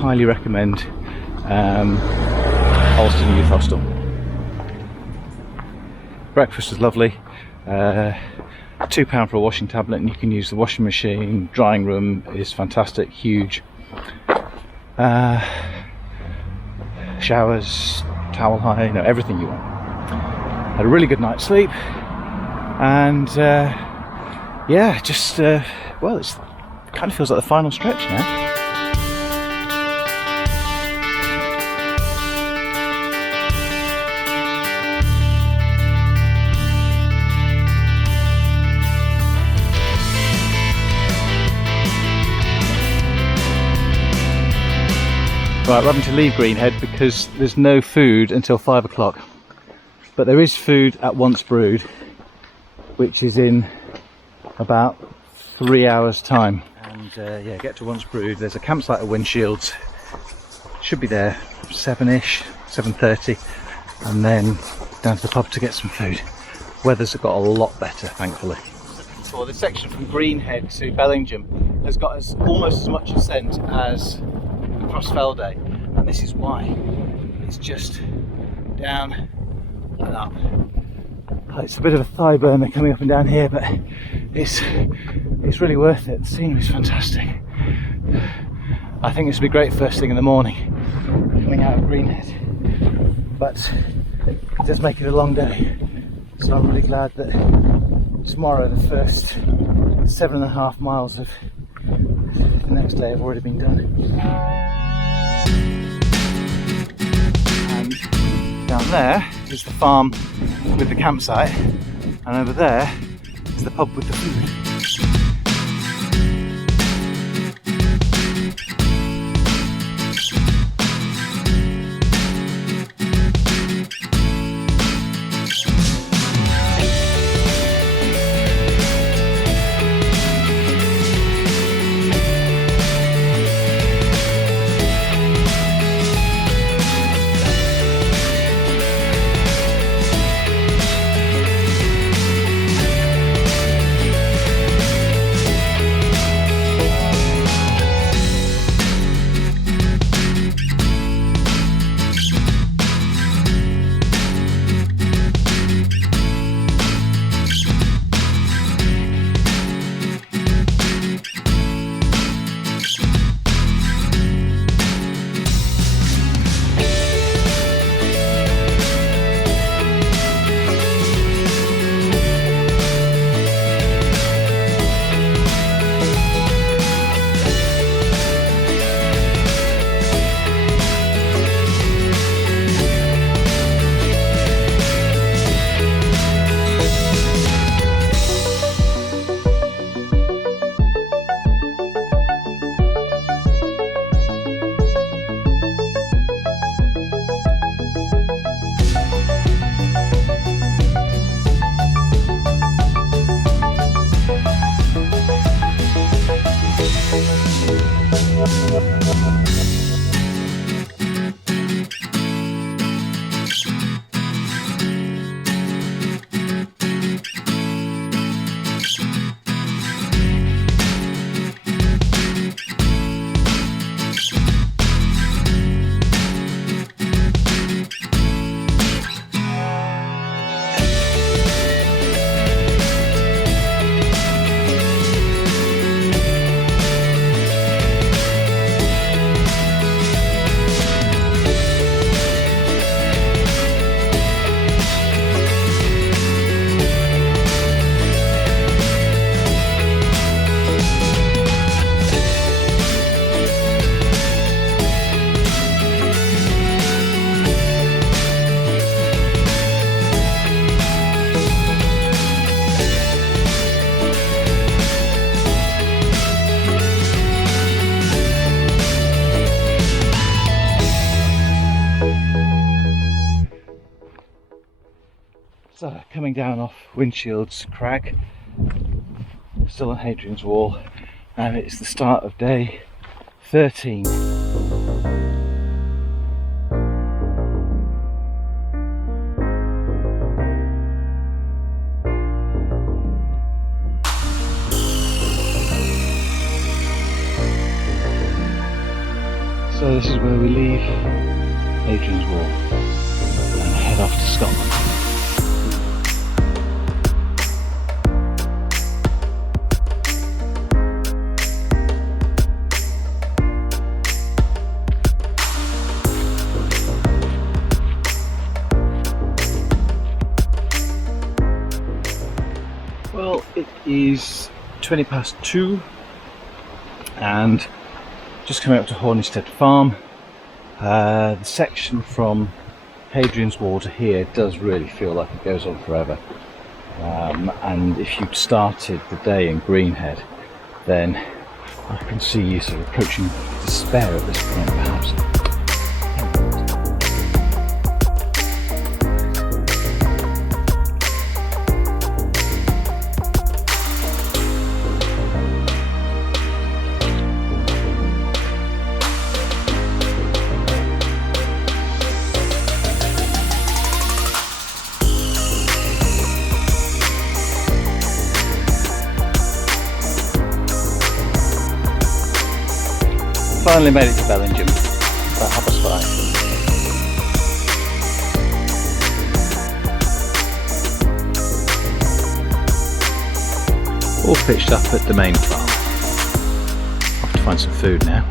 highly recommend Alston Youth Hostel. Breakfast was lovely. £2 for a washing tablet, and you can use the washing machine. Drying room is fantastic, huge. Showers, towel high, you know, everything you want. Had a really good night's sleep, and yeah, just well, it kind of feels like the final stretch now. Right, we're having to leave Greenhead because there's no food until 5 o'clock. But there is food at Once Brewed, which is in about 3 hours' time. And yeah, get to Once Brewed. There's a campsite at Windshields. Should be there 7ish, 7:30, and then down to the pub to get some food. Weather's got a lot better, thankfully. So the section from Greenhead to Bellingham has got almost as much ascent as Crossfelday, and this is why. It's just down and up. It's a bit of a thigh burner coming up and down here, but it's really worth it. The scenery is fantastic. I think this would be great first thing in the morning coming out of Greenhead, but it does make it a long day, so I'm really glad that tomorrow the first 7.5 miles of the next day have already been done. And down there is the farm with the campsite, and over there is the pub with the food. So coming down off Windshields Crag, still on Hadrian's Wall, and it's the start of day 13. So this is where we leave Hadrian's Wall and head off to Scotland. Well, it is 2:20 and just coming up to Hornisted Farm. The section from Hadrian's Wall to here does really feel like it goes on forever. And if you'd started the day in Greenhead, then I can see you sort of approaching despair at this point, perhaps. Finally made it to Bellingham, about 5:30. All pitched up at the main farm. Off to find some food now.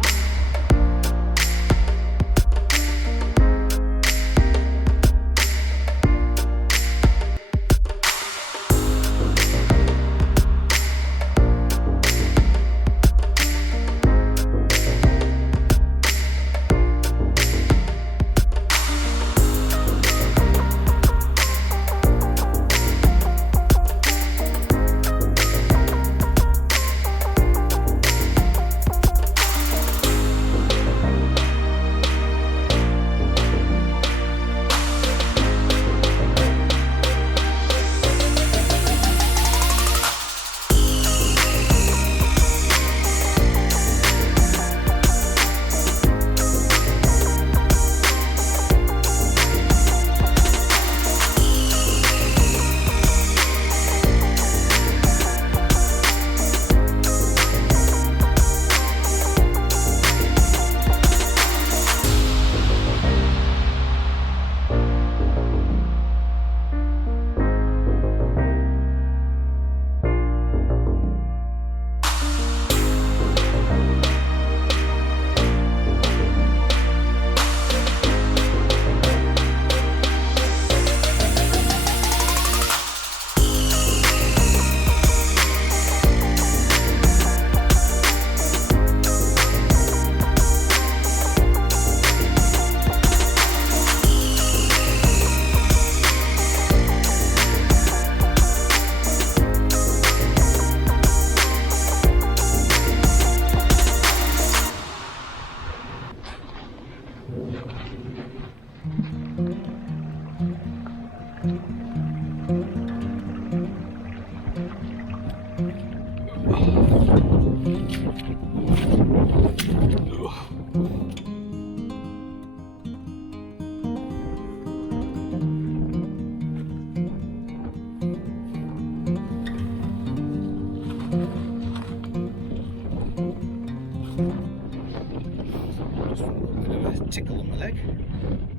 Tickle on my leg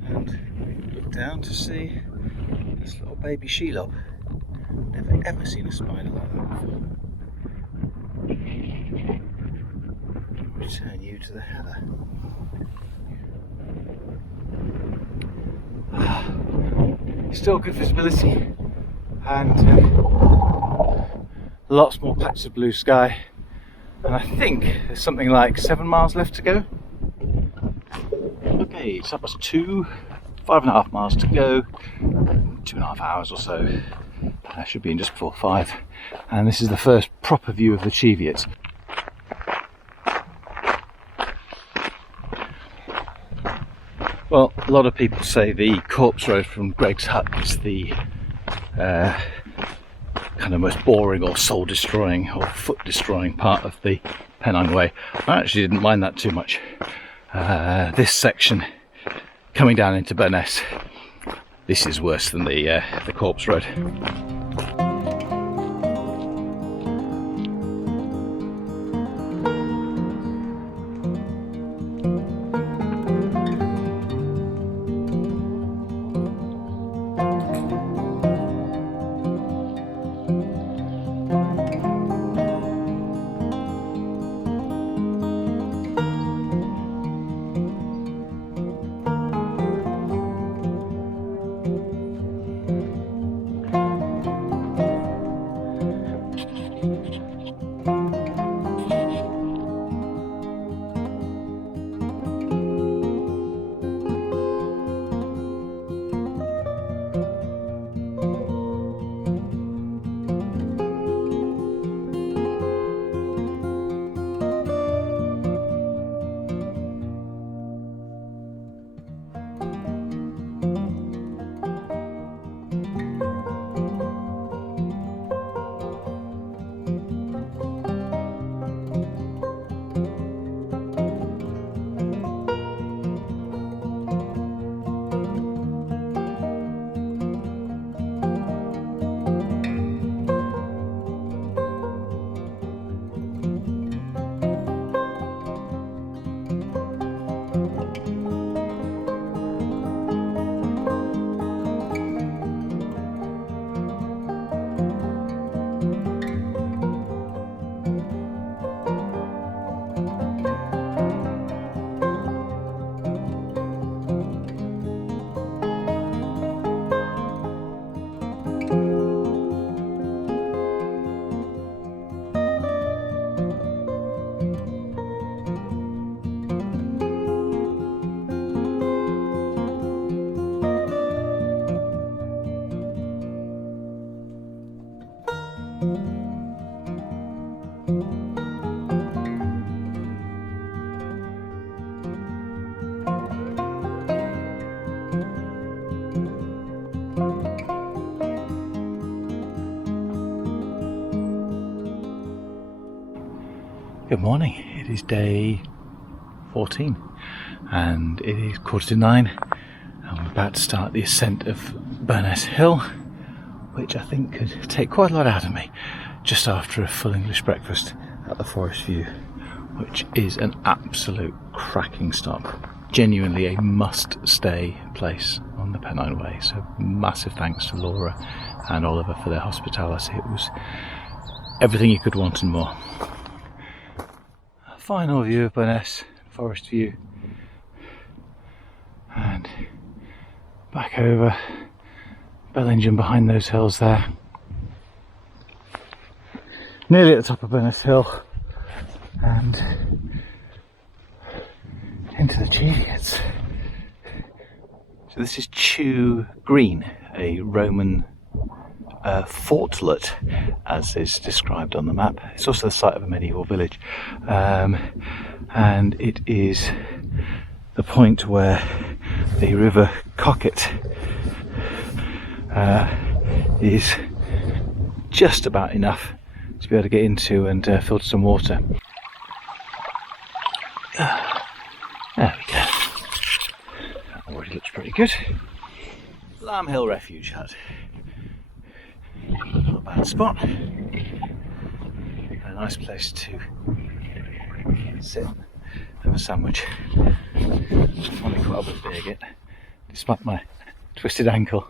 and look down to see this little baby shelob. Never ever seen a spider like that before. Return you to the heather. Still good visibility and lots more patches of blue sky, and I think there's something like 7 miles left to go. Okay, it's 2:02, 5.5 miles to go, 2.5 hours or so. I should be in just before 5, and this is the first proper view of the Cheviot. Well, a lot of people say the Corpse Road from Greg's Hut is the kind of most boring or soul destroying or foot destroying part of the Pennine Way. I actually didn't mind that too much. This section coming down into Burness, this is worse than the Corpse Road. Good morning, it is day 14 and it is 8:45 and we're about to start the ascent of Burness Hill, which I think could take quite a lot out of me just after a full English breakfast at the Forest View, which is an absolute cracking stop. Genuinely a must-stay place on the Pennine Way, so massive thanks to Laura and Oliver for their hospitality. It was everything you could want and more. Final view of Burness, Forest View, and back over Bellingham behind those hills there. Nearly at the top of Burness Hill and into the Cheviots. So this is Chew Green, a Roman fortlet, as is described on the map. It's also the site of a medieval village, and it is the point where the river Cocket is just about enough to be able to get into and filter some water. There we go. That already looks pretty good. Lamb Hill Refuge hut. Not a bad spot. A nice place to sit and have a sandwich. I'm finding quite a bit big it, despite my twisted ankle.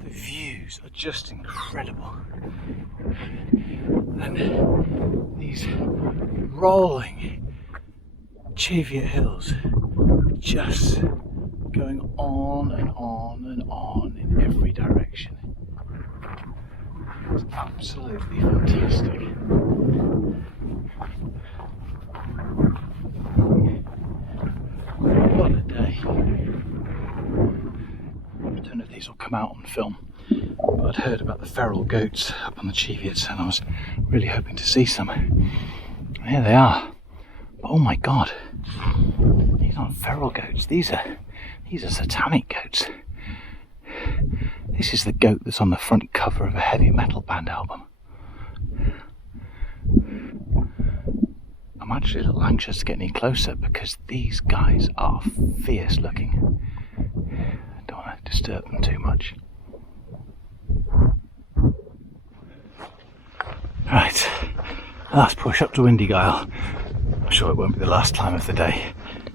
The views are just incredible. And these rolling Cheviot Hills just going on and on and on in every direction. It's absolutely fantastic. What a day. I don't know if these will come out on film, but I'd heard about the feral goats up on the Cheviots and I was really hoping to see some. Here they are. But oh my god, these aren't feral goats, these are satanic goats. This is the goat that's on the front cover of a heavy metal band album. I'm actually a little anxious to get any closer because these guys are fierce looking. I don't want to disturb them too much. Right, last push up to Windyguile. I'm sure it won't be the last climb of the day,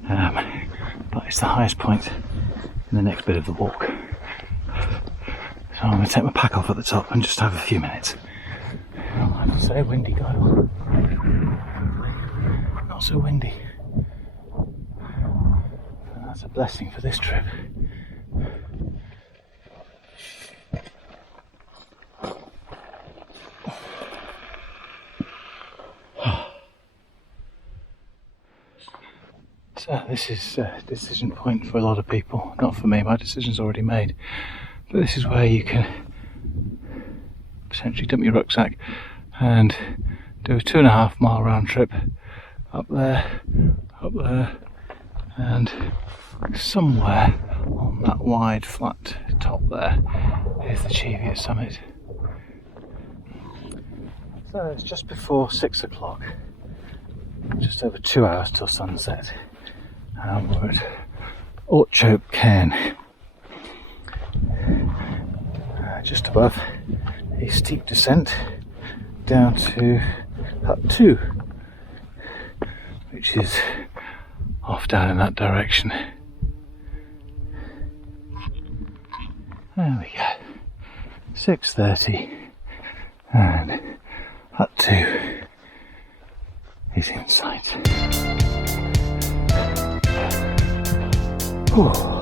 but it's the highest point in the next bit of the walk. So I'm going to take my pack off at the top and just have a few minutes. Well, I must say Windyguile. Not so windy. And that's a blessing for this trip. So this is a decision point for a lot of people. Not for me, my decision's already made. But this is where you can potentially dump your rucksack and do a 2.5 mile round trip up there, and somewhere on that wide flat top there is the Cheviot summit. So it's just before 6 o'clock, just over 2 hours till sunset, and we're at Orchope Cairn, just above a steep descent down to Hut 2, which is off down in that direction. There we go, 6:30, and Hut 2 is in sight. Ooh.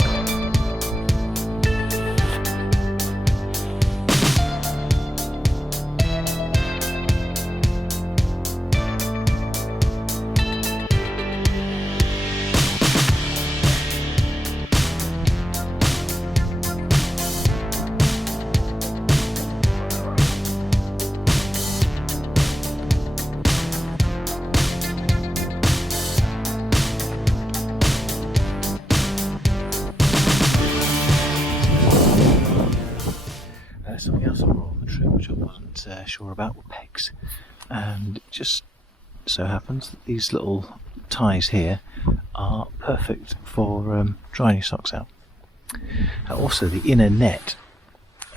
something else I brought on the trip which I wasn't sure about were pegs, and it just so happens that these little ties here are perfect for drying your socks out. Also the inner net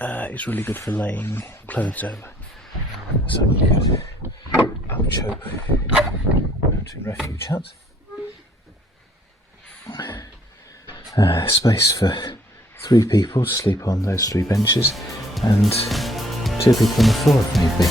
is really good for laying clothes over. So we could chope mountain refuge hut. Space for 3 people to sleep on those 3 benches, and 2 people on the floor if need be.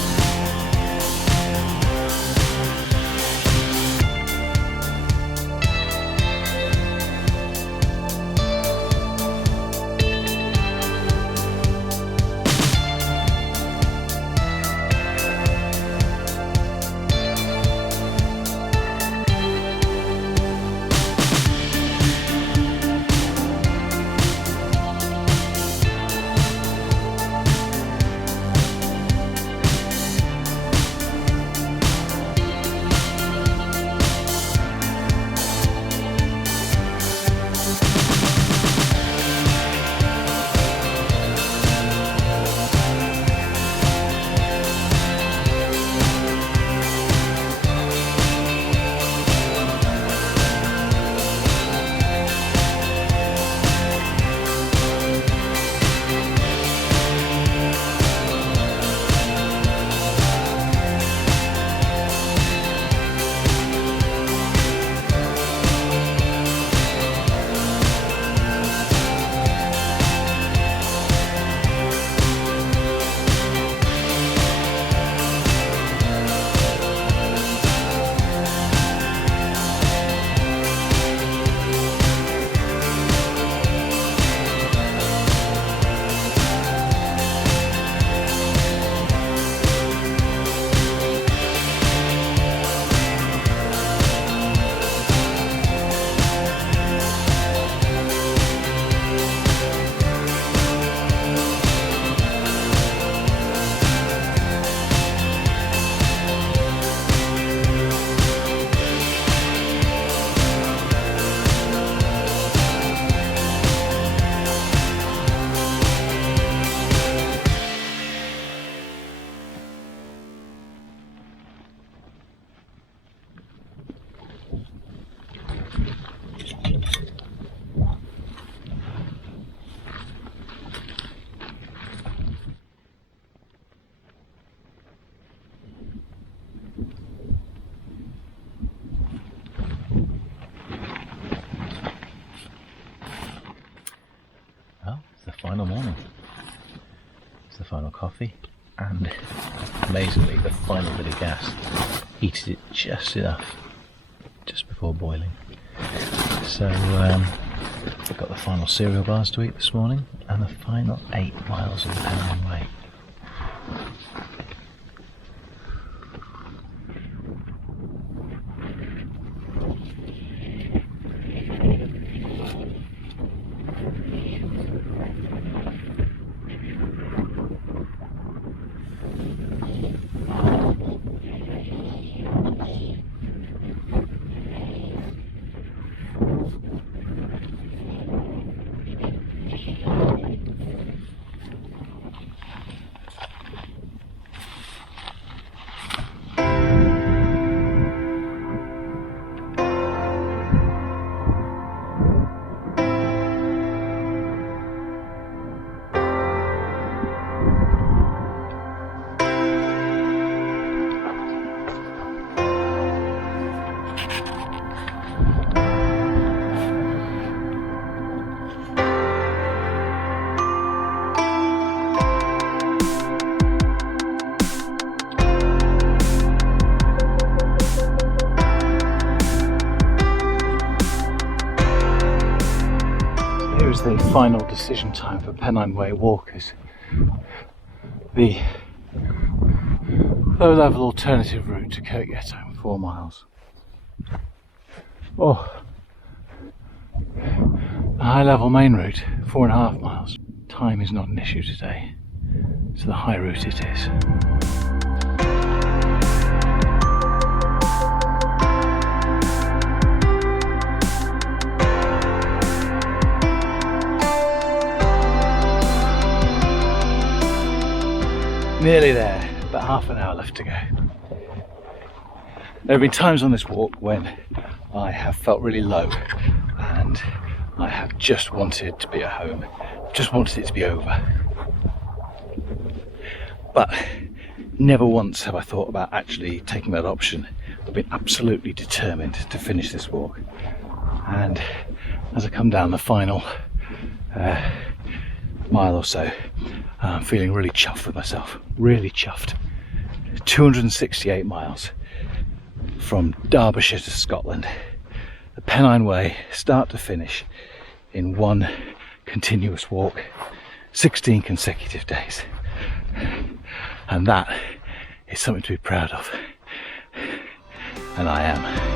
Final morning. It's the final coffee, and amazingly the final bit of gas heated it just enough, just before boiling. So I've got the final cereal bars to eat this morning, and the final 8 miles of the Pennine way. The final decision time for Pennine Way walkers. The low level alternative route to Kirk Yetholm, 4 miles. Or the high level main route, 4.5 miles. Time is not an issue today, so the high route it is. Nearly there, about half an hour left to go. There have been times on this walk when I have felt really low and I have just wanted to be at home, just wanted it to be over. But never once have I thought about actually taking that option. I've been absolutely determined to finish this walk. And as I come down the final mile or so, I'm feeling really chuffed with myself, really chuffed. 268 miles from Derbyshire to Scotland, the Pennine Way, start to finish, in one continuous walk, 16 consecutive days. And that is something to be proud of, and I am.